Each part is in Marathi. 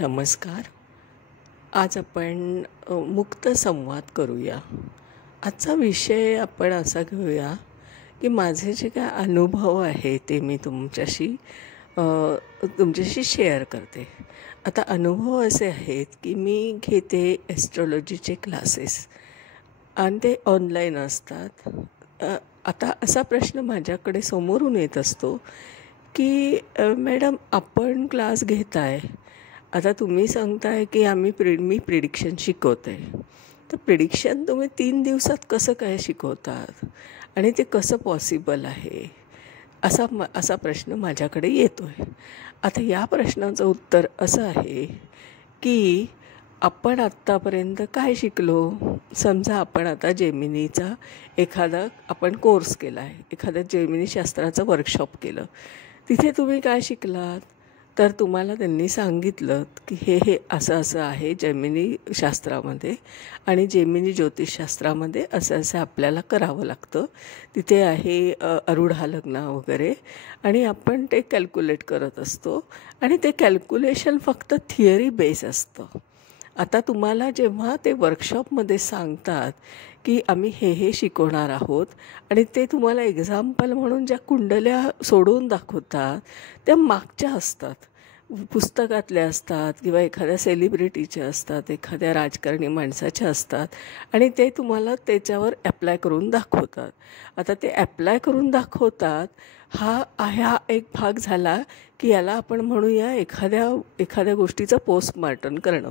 नमस्कार. आज आपण मुक्त संवाद करूया. आजचा विषय आपण असा घेऊया, की माझे जे काय अनुभव आहे ते मी अ, तुमच्याशी शेअर करते. आता अनुभव असे आहेत, की मी घेते ॲस्ट्रॉलॉजीचे क्लासेस आणि ते ऑनलाईन असतात. आता असा प्रश्न माझ्याकडे समोरून येत असतो, की मॅडम आपण क्लास घेताय. आता तुम्ही सांगताय, की मी प्रिडिक्शन शिकवते. तर प्रिडिक्शन तुम्ही 3 दिवसात कसं काय शिकवतात? आणि ते कसं पॉसिबल आहे? असा प्रश्न माझ्याकडे येतो आहे. आता या प्रश्नाचं उत्तर असं आहे, की आपण आत्तापर्यंत काय शिकलो? समजा आपण आता जेमिनीचा एखादा आपण कोर्स केला आहे. एखाद्या जेमिनी शास्त्राचं वर्कशॉप केलं. तिथे तुम्ही काय शिकलात? तर तुम्हाला त्यांनी सांगितलं, की हे असं-असं आहे जेमिनी शास्त्रामध्ये आणि जेमिनी ज्योतिषशास्त्रामध्ये असं-असं आपल्याला करावं लागतं. तिथे आहे अरुढा लग्न वगैरे आणि आपण ते कॅल्क्युलेट करत असतो आणि ते कॅल्क्युलेशन फक्त थिअरी बेस असतं. आता तुम्हाला जेव्हा ते वर्कशॉपमध्ये सांगतात, की आम्ही हे शिकवणार आहोत आणि ते तुम्हाला एक्झाम्पल म्हणून ज्या कुंडल्या सोडवून दाखवतात, त्या मागच्या असतात. पुस्तकातल्या असतात किंवा एखाद्या सेलिब्रिटीच्या असतात, एखाद्या राजकारणी माणसाच्या असतात आणि ते तुम्हाला त्याच्यावर ॲप्लाय करून दाखवतात. आता ते ॲप्लाय करून दाखवतात, हा एक भाग झाला, की याला आपण म्हणूया एखाद्या गोष्टीचं पोस्टमॉर्टम करणं.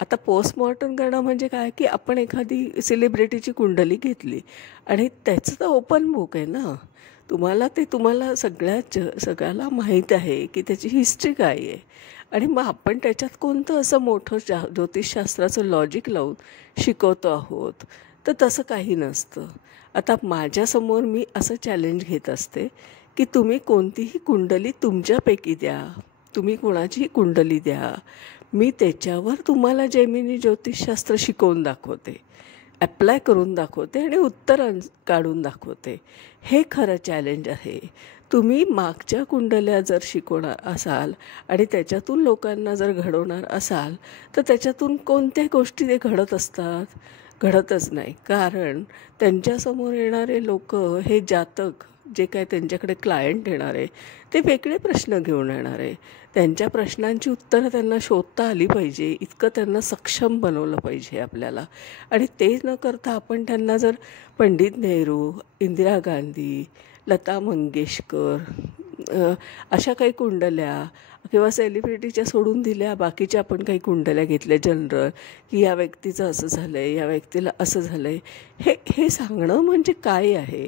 आता पोस्टमॉर्टम करणं म्हणजे काय, की आपण एखादी सेलिब्रिटीची कुंडली घेतली आणि त्याचं तर ओपन बुक आहे ना. तुम्हाला सगळ्याला माहीत आहे, की त्याची हिस्ट्री काय आहे आणि मग आपण त्याच्यात कोणतं असं मोठं ज्योतिषशास्त्राचं लॉजिक लावून शिकवतो आहोत, तर तसं काही नसतं. आता माझ्यासमोर मी असं चॅलेंज घेत असते, की तुम्ही कोणतीही कुंडली तुमच्यापैकी द्या. तुम्ही कोणाचीही कुंडली द्या. मी त्याच्यावर तुम्हाला जेमिनी ज्योतिषशास्त्र शिकवून दाखवते. ॲप्लाय करून दाखवते आणि उत्तरं काढून दाखवते. हे खरं चॅलेंज आहे. तुम्ही मागच्या कुंडल्या जर शिकवणार असाल आणि त्याच्यातून लोकांना जर घडवणार असाल, तर त्याच्यातून कोणत्या गोष्टी ते घडत असतात? घडतच नाही. कारण त्यांच्यासमोर येणारे लोकं हे जातक जे काय त्यांच्याकडे क्लायंट येणार आहे, ते वेगळे प्रश्न घेऊन येणार आहे. त्यांच्या प्रश्नांची उत्तरं त्यांना शोधता आली पाहिजे, इतकं त्यांना सक्षम बनवलं पाहिजे आपल्याला. आणि ते न करता आपण त्यांना जर पंडित नेहरू, इंदिरा गांधी, लता मंगेशकर अशा काही कुंडल्या किंवा सेलिब्रिटीच्या सोडून दिल्या, बाकीच्या आपण काही कुंडल्या घेतल्या जनरल, की या व्यक्तीचं असं झालं आहे, या व्यक्तीला असं झालं आहे. हे सांगणं म्हणजे काय आहे,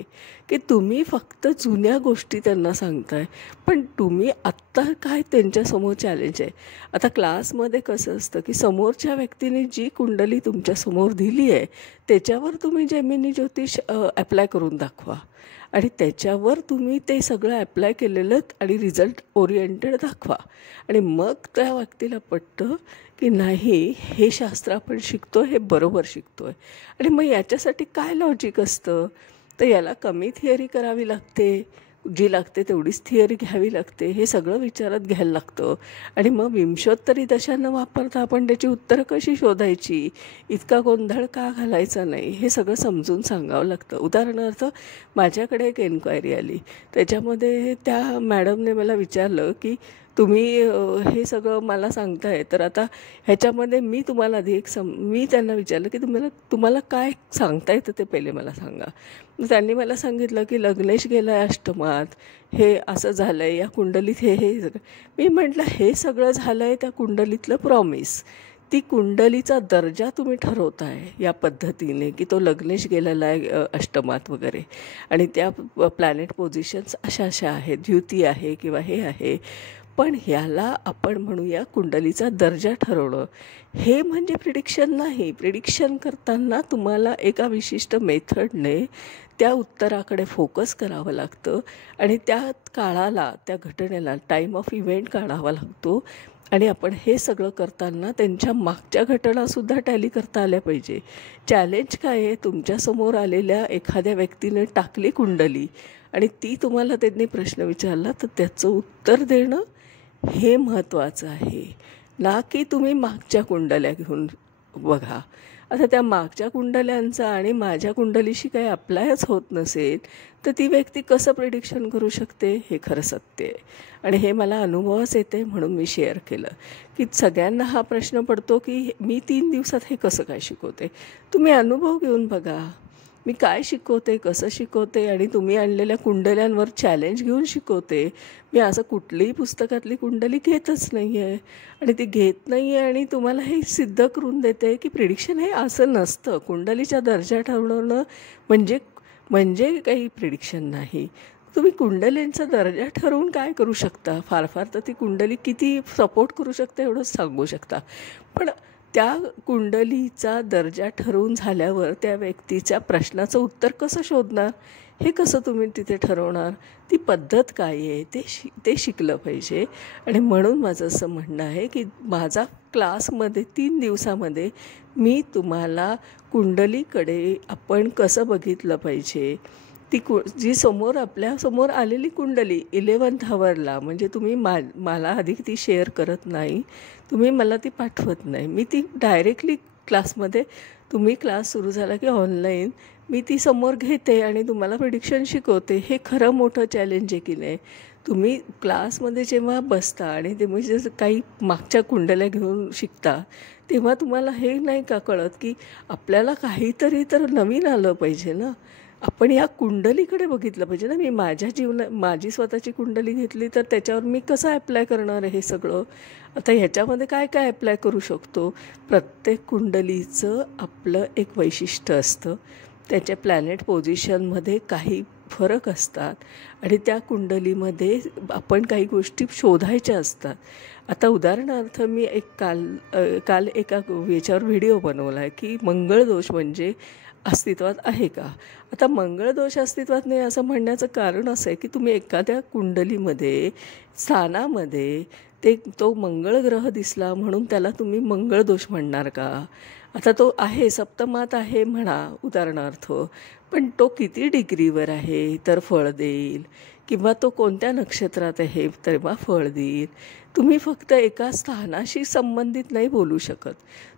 की तुम्ही फक्त जुन्या गोष्टी त्यांना सांगताय, पण तुम्ही आत्ता काय त्यांच्यासमोर चॅलेंज आहे. आता क्लासमध्ये कसं असतं, की समोरच्या व्यक्तीने जी कुंडली तुमच्यासमोर दिली आहे, त्याच्यावर तुम्ही जेमिनी ज्योतिष ॲप्लाय करून दाखवा आणि त्याच्यावर तुम्ही ते सगळं ॲप्लाय केलेलं आणि रिझल्ट ओरिएंटेड दाखवा आणि मग त्या व्यक्तीला पटतं, की नाही हे शास्त्र आपण शिकतो हे बरोबर शिकतो आहे. आणि मग याच्यासाठी काय लॉजिक असतं, तर याला कमी थिअरी करावी लागते, जी लागते तेवढीच थिअरी घ्यावी लागते, हे सगळं विचारात घ्यायला लागतं. आणि मग विंशोत्तरी दशा न वापरता आपण त्याची उत्तरं कशी शोधायची, इतका गोंधळ का घालायचा नाही, हे सगळं समजून सांगावं लागतं. उदाहरणार्थ माझ्याकडे एक एन्क्वायरी आली. त्याच्यामध्ये त्या मॅडमने मला विचारलं, की तुम्ही हे सगळं मला सांगताय, तर आता ह्याच्यामध्ये मी तुम्हाला आधी मी त्यांना विचारलं, की तुम्हाला काय सांगता येतं ते पहिले मला सांगा. त्यांनी मला सांगितलं, की लग्नेश गेला आहे अष्टमात, हे असं झालं आहे, या कुंडलीत हे सगळं. मी म्हटलं हे सगळं झालं आहे त्या कुंडलीतलं प्रॉमिस. ती कुंडलीचा दर्जा तुम्ही ठरवताय या पद्धतीने, की तो लग्नेश गेलेला आहे अष्टमात वगैरे आणि त्या प्लॅनेट पोझिशन्स अशा आहेत, द्युती आहे किंवा हे आहे. पण ह्याला आपण म्हणूया कुंडलीचा दर्जा ठरवणं. हे म्हणजे प्रिडिक्शन नाही. प्रिडिक्शन करताना तुम्हाला एका विशिष्ट मेथडने त्या उत्तराकडे फोकस करावं लागतं आणि त्या काळाला, त्या घटनेला टाईम ऑफ इव्हेंट काढावा लागतो आणि आपण हे सगळं करताना त्यांच्या मागच्या घटनासुद्धा टॅली करता आल्या पाहिजे. चॅलेंज काय आहे, तुमच्यासमोर आलेल्या एखाद्या व्यक्तीने टाकली कुंडली आणि ती तुम्हाला त्यांनी प्रश्न विचारला, तर त्याचं उत्तर देणं हे महत्त्वाचं आहे. ना की तुम्ही मागच्या कुंडल्या घेऊन बघा. आता त्या मागच्या कुंडल्यांचा आणि माझ्या कुंडलीशी काही अप्लायच होत नसेल तर ती व्यक्ती कसं प्रिडिक्शन करू शकते, हे खरं सत्य आहे. आणि हे मला अनुभवच येते म्हणून मी शेअर केलं की सगळ्यांना हा प्रश्न पडतो की मी 3 दिवसात हे कसं काय शिकवते. तुम्ही अनुभव घेऊन बघा मी काय शिकवते, कसं शिकवते आणि तुम्ही आणलेल्या कुंडल्यांवर चॅलेंज घेऊन शिकवते. मी असं कुठलीही पुस्तकातली कुंडली घेतच नाही आहे आणि ती घेत नाही आहे आणि तुम्हाला हे सिद्ध करून देते की प्रिडिक्शन हे असं नसतं. कुंडलीचा दर्जा ठरवणं म्हणजे म्हणजे काही प्रिडिक्शन नाही. तुम्ही कुंडलींचा दर्जा ठरवून काय करू शकता, फार फार तर ती कुंडली किती सपोर्ट करू शकते एवढंच सांगू शकता. पण त्या कुंडलीचा दर्जा ठरवून झाल्यावर त्या व्यक्तीच्या प्रश्नाचं उत्तर कसं शोधणार, हे कसं तुम्ही तिथे ठरवणार, ती पद्धत काय आहे ते शिकलं पाहिजे. आणि म्हणून माझं असं म्हणणं आहे की माझा क्लासमध्ये 3 दिवसामध्ये मी तुम्हाला कुंडलीकडे आपण कसं बघितलं पाहिजे, ती जी आपल्यासमोर आलेली कुंडली 11th हॉवरला, म्हणजे तुम्ही मला आधी ती शेअर करत नाही, तुम्ही मला ती पाठवत नाही, मी ती डायरेक्टली क्लासमध्ये, तुम्ही क्लास सुरू झाला की ऑनलाईन मी ती समोर घेते आणि तुम्हाला प्रिडिक्शन शिकवते. हे खरं मोठं चॅलेंज आहे की नाही. तुम्ही क्लासमध्ये जेव्हा बसता आणि तुम्ही जे काही मागच्या कुंडल्या घेऊन शिकता तेव्हा तुम्हाला हे नाही का कळत की आपल्याला काहीतरी तर नवीन आलं पाहिजे ना. आपण या कुंडलीकडे बघितलं पाहिजे ना. मी माझी स्वतःची कुंडली घेतली तर त्याच्यावर मी कसं ॲप्लाय करणार आहे हे सगळं. आता ह्याच्यामध्ये काय काय ॲप्लाय करू शकतो. प्रत्येक कुंडलीचं आपलं एक वैशिष्ट्य असतं, त्याच्या प्लॅनेट पोझिशनमध्ये काही फरक असतात आणि त्या कुंडलीमध्ये आपण काही गोष्टी शोधायच्या असतात. आता उदाहरणार्थ मी काल एका याच्यावर व्हिडिओ बनवला आहे की मंगळदोष म्हणजे अस्तित्वात आहे का. आता मंगळदोष अस्तित्वात नाही असं म्हणण्याचं कारण असं आहे की तुम्ही एखाद्या कुंडलीमध्ये स्थानामध्ये तो मंगळ ग्रह दिसला म्हणून त्याला तुम्ही मंगळदोष म्हणणार का. आता तो आहे सप्तमात आहे म्हणा उदाहरणार्थ, पण तो किती डिग्रीवर आहे तर फळ देईल, किंवा तो कोणत्या नक्षत्रात आहे तेव्हा फळ देईल. तुम्ही फक्त एका स्थानाशी संबंधित नाही बोलू शकत,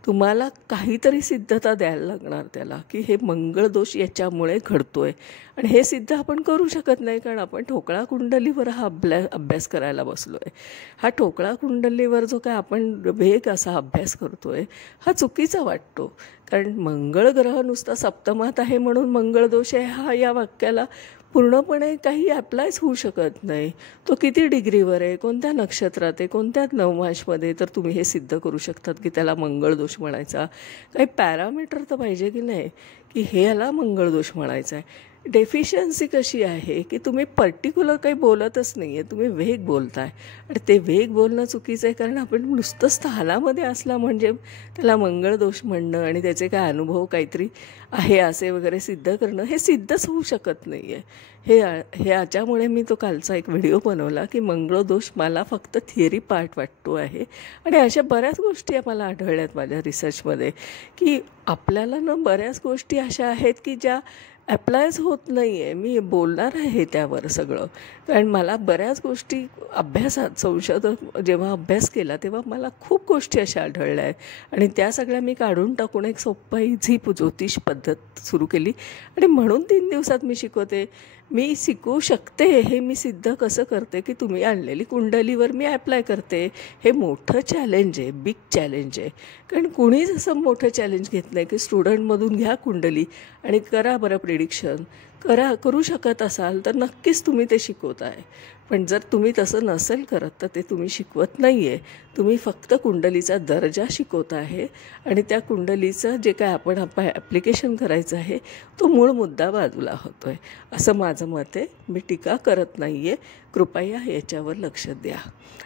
तुम्हाला काहीतरी सिद्धता द्यायला लागणार त्याला की हे मंगळदोष याच्यामुळे घडतोय. आणि हे सिद्ध आपण करू शकत नाही कारण आपण ठोकळा कुंडलीवर हा अभ्यास करायला बसलो आहे. हा ठोकळा कुंडलीवर जो काय आपण वेग असा अभ्यास करतो आहे हा चुकीचा वाटतो. कारण मंगळ ग्रह नुसता सप्तमात आहे म्हणून मंगळदोष आहे हा या वाक्याला पूर्णपणे काही अप्लायच होऊ शकत नाही. तो किती डिग्रीवर आहे, कोणत्या नक्षत्रात आहे, कोणत्या नवमासमध्ये, तर तुम्ही हे सिद्ध करू शकतात की त्याला मंगळदोष म्हणायचा. काही पॅरामीटर तर पाहिजे की नाही की हे याला मंगळदोष म्हणायचा आहे. डेफिशियन्सी कशी आहे की तुम्ही पर्टिक्युलर काही बोलतच नाही आहे, तुम्ही वेग बोलताय आणि ते वेग बोलणं चुकीचं आहे. कारण आपण नुसतं स्थानामध्ये असला म्हणजे त्याला मंगळदोष म्हणणं आणि त्याचे काय अनुभव काहीतरी आहे असे वगैरे सिद्ध करणं हे सिद्धच होऊ शकत नाही आहे. हे याच्यामुळे मी तो कालचा एक व्हिडिओ बनवला की मंगळदोष मला फक्त थिअरी पार्ट वाटतो आहे. आणि अशा बऱ्याच गोष्टी मला आढळल्यात माझ्या रिसर्चमध्ये की आपल्याला बऱ्याच गोष्टी अशा आहेत की ज्या ॲप्लायच होत नाही आहे. मी बोलणार आहे त्यावर सगळं, कारण मला बऱ्याच गोष्टी अभ्यासात संशोधक जेव्हा अभ्यास केला तेव्हा मला खूप गोष्टी अशा आढळल्या आहेत आणि त्या सगळ्या मी काढून टाकून एक सोपा इझी ज्योतिष पद्धत सुरू केली. आणि म्हणून 3 दिवसात मी शिकवते. मी शिकवू शकते हे मी सिद्ध कसं करते की तुम्ही आणलेली कुंडलीवर मी ॲप्लाय करते. हे मोठं चॅलेंज आहे, बिग चॅलेंज आहे. कारण कुणीच असं मोठं चॅलेंज घेत नाही की स्टुडंटमधून घ्या कुंडली आणि करा बरं प्रिडिक्शन. करू शकत असाल तर नक्कीच तुम्ही ते शिकवत आहे. पण जर तुम्ही तसं नसेल करत तर ते तुम्ही शिकवत नाही आहे. तुम्ही फक्त कुंडलीचा दर्जा शिकवत आहे आणि त्या कुंडलीचं जे काय आपण ॲप्लिकेशन करायचं आहे तो मूळ मुद्दा बाजूला होतो आहे असं माझं मत आहे. मी टीका करत नाही आहे, कृपया याच्यावर लक्ष द्या.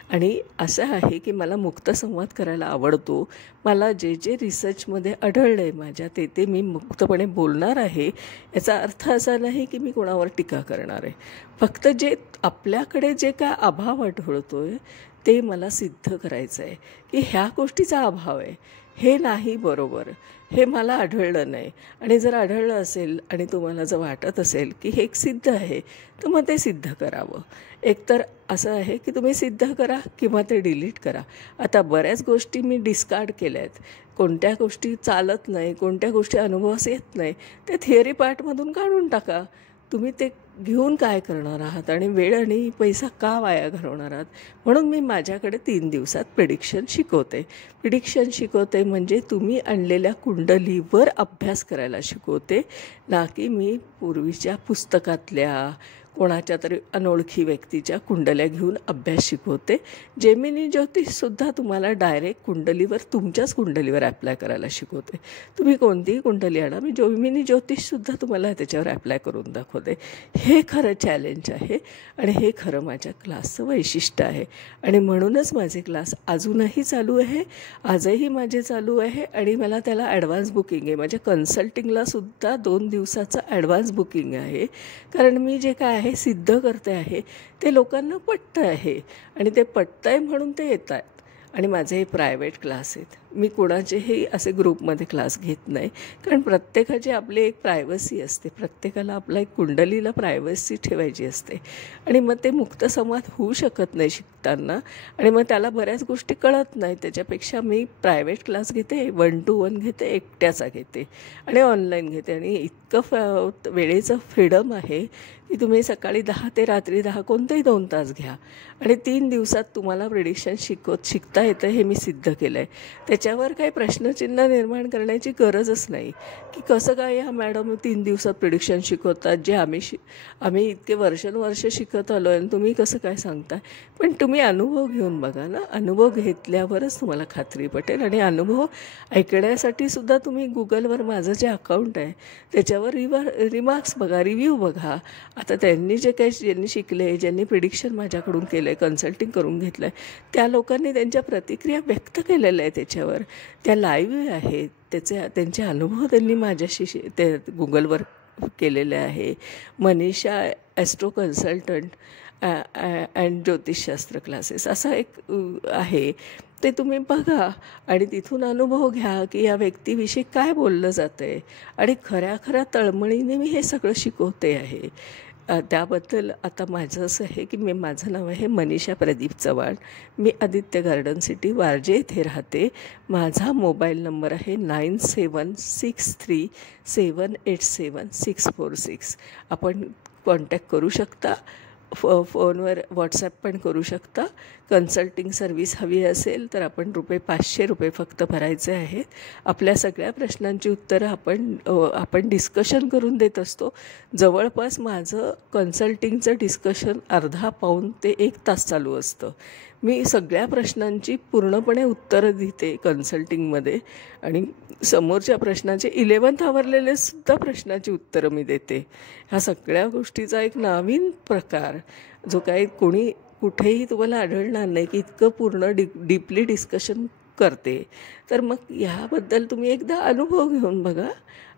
आणि असं आहे की मला मुक्त संवाद करायला आवडतो. मला जे जे रिसर्चमध्ये आढळलं आहे माझ्या ते मी मुक्तपणे बोलणार आहे. याचा अर्थ असा नाही की मी कोणावर टीका करणार आहे. फक्त जे आपल्याकडे जे काय अभाव आढळतो आहे ते मला सिद्ध करायचं आहे की ह्या गोष्टीचा अभाव आहे, हे नाही बरोबर, हे मला आढळलं नाही. आणि जर आढळलं असेल आणि तुम्हाला जर वाटत असेल की हे सिद्ध आहे, तर मग ते सिद्ध करावं. एकतर असं आहे की तुम्ही सिद्ध करा किंवा ते डिलीट करा. आता बऱ्याच गोष्टी मी डिस्कार्ड केल्या आहेत. कोणत्या गोष्टी चालत नाही, कोणत्या गोष्टी अनुभवास येत नाही, ते थिअरी पार्टमधून काढून टाका. तुम्ही ते घेऊन काय करणार आहात आणि वेळ आणि पैसा का वाया घालवणार आहात? म्हणून मी माझ्याकडे 3 दिवसात प्रिडिक्शन शिकवते. प्रिडिक्शन शिकवते म्हणजे तुम्ही आणलेल्या कुंडलीवर अभ्यास करायला शिकवते, ना की मी पूर्वीच्या पुस्तकातल्या कोणाच्या तरी अनोळखी व्यक्तीच्या कुंडल्या घेऊन अभ्यास शिकवते. जेमिनी ज्योतिषसुद्धा तुम्हाला डायरेक्ट कुंडलीवर, तुमच्याच कुंडलीवर ॲप्लाय करायला शिकवते. तुम्ही कोणतीही कुंडली आणा, मी जेमिनी ज्योतिषसुद्धा तुम्हाला त्याच्यावर ॲप्लाय करून दाखवते. हे खरं चॅलेंज आहे आणि हे खरं माझ्या क्लासचं वैशिष्ट्य आहे. आणि म्हणूनच माझे क्लास अजूनही चालू आहे, आजही माझे चालू आहे. आणि मला त्याला ॲडव्हान्स बुकिंग आहे. माझ्या कन्सल्टिंगलासुद्धा 2 दिवसाचं ॲडव्हान्स बुकिंग आहे. कारण मी जे काय आहे सिद्ध करते आहे ते लोकांना पटतं आहे आणि ते पटतं आहे म्हणून ते येत आहेत. आणि माझे हे प्रायव्हेट क्लास आहेत. मी कोणाचेही असे ग्रुपमध्ये क्लास घेत नाही, कारण प्रत्येकाची आपली एक प्रायव्हसी असते. प्रत्येकाला आपला एक कुंडलीला प्रायव्हसी ठेवायची असते आणि मग ते मुक्त संवाद होऊ शकत नाही शिकताना आणि मग त्याला बऱ्याच गोष्टी कळत नाही. त्याच्यापेक्षा मी प्रायव्हेट क्लास घेते, 1 to 1 घेते, एकट्याचा घेते आणि ऑनलाईन घेते. आणि इतकं वेळेचं फ्रीडम आहे की तुम्ही सकाळी 10 ते रात्री 10 कोणतेही 2 तास घ्या आणि 3 दिवसात तुम्हाला प्रिडिक्शन शिकता येतं. हे मी सिद्ध केलं आहे. त्याच्यावर काही प्रश्नचिन्ह निर्माण करण्याची गरजच नाही की कसं काय ह्या मॅडम 3 दिवसात प्रिडिक्शन शिकवतात, जे आम्ही इतके वर्षानुवर्ष शिकत आलो आहे आणि तुम्ही कसं काय सांगताय. पण तुम्ही अनुभव घेऊन बघा ना. अनुभव घेतल्यावरच तुम्हाला खात्री पटेल. आणि अनुभव ऐकण्यासाठी सुद्धा तुम्ही गुगलवर माझं जे अकाउंट आहे त्याच्यावर रिमार्क्स बघा, रिव्ह्यू बघा. आता त्यांनी ज्यांनी शिकले, ज्यांनी प्रिडिक्शन माझ्याकडून केलं आहे, कन्सल्टिंग करून घेतलं आहे, त्या लोकांनी त्यांच्या प्रतिक्रिया व्यक्त केलेल्या आहे त्याच्यावर. त्या लाईव्ह आहेत. त्यांचे अनुभव त्यांनी माझ्याशी ते गुगलवर केलेले आहे. मनीषा ॲस्ट्रो कन्सल्टंट अँड ज्योतिषशास्त्र क्लासेस असा एक आहे. ते तुम्ही बघा आणि तिथून अनुभव घ्या की या व्यक्तीविषयी काय बोललं जातं आहे. आणि खऱ्या तळमळीने मी हे सगळं शिकवते आहे. त्याबद्दल आता माझं असं आहे की माझं नाव आहे मनीषा प्रदीप चव्हाण. मी आदित्य गार्डन सिटी वारजे येथे राहते. माझा मोबाईल नंबर आहे 9763378646. आपण कॉन्टॅक्ट करू शकता. फोनवर व्हॉट्सॲप पण करू शकता. कन्सल्टिंग सर्व्हिस हवी असेल तर आपण ₹500 फक्त भरायचे आहेत. आपल्या सगळ्या प्रश्नांची उत्तरं आपण डिस्कशन करून देत असतो. जवळपास माझं कन्सल्टिंगचं डिस्कशन अर्धा पाऊण ते 1 तास चालू असतं. मी सगळ्या प्रश्नांची पूर्णपणे उत्तरं देते कन्सल्टिंगमध्ये आणि समोरच्या प्रश्नाचे 11th आवरलेले सुद्धा प्रश्नाची उत्तरं मी देते. ह्या सगळ्या गोष्टीचा एक नवीन प्रकार जो काही कुठेही तुम्हाला आढळणार नाही की इतकं पूर्ण डीपली डिस्कशन करते. तर मग ह्याबद्दल तुम्ही एकदा अनुभव घेऊन बघा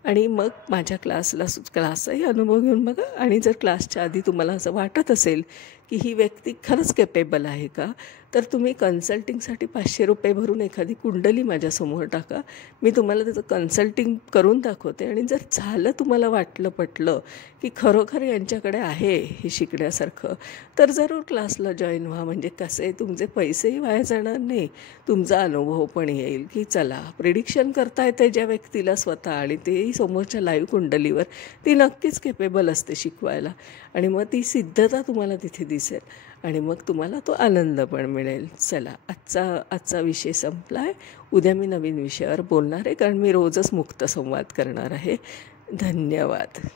आणि मग माझ्या क्लासचाही अनुभव घेऊन बघा. आणि जर क्लासच्या आधी तुम्हाला असं वाटत असेल की ही व्यक्ती खरंच केपेबल आहे का, तर तुम्ही कन्सल्टिंगसाठी ₹500 भरून एखादी कुंडली माझ्यासमोर टाका. मी तुम्हाला त्याचं कन्सल्टिंग करून दाखवते. आणि जर झालं, तुम्हाला पटलं की खरोखर यांच्याकडे आहे हे शिकण्यासारखं, तर जरूर क्लासला जॉईन व्हा. म्हणजे कसे तुमचे पैसेही वाया जाणार नाही, तुमचा अनुभव पण येईल की चला प्रिडिक्शन करता येते ज्या व्यक्तीला स्वतः, आणि तेही समोरच्या लाईव्ह कुंडलीवर, ती नक्कीच केपेबल असते शिकवायला. आणि मग ती सिद्धता तुम्हाला तिथे दिसेल आणि मग तुम्हाला तो आनंद पण मिळेल. चला, आजचा विषय संपला आहे. उद्या मी नवीन विषयावर बोलणार आहे, कारण मी रोजच मुक्त संवाद करणार आहे. धन्यवाद.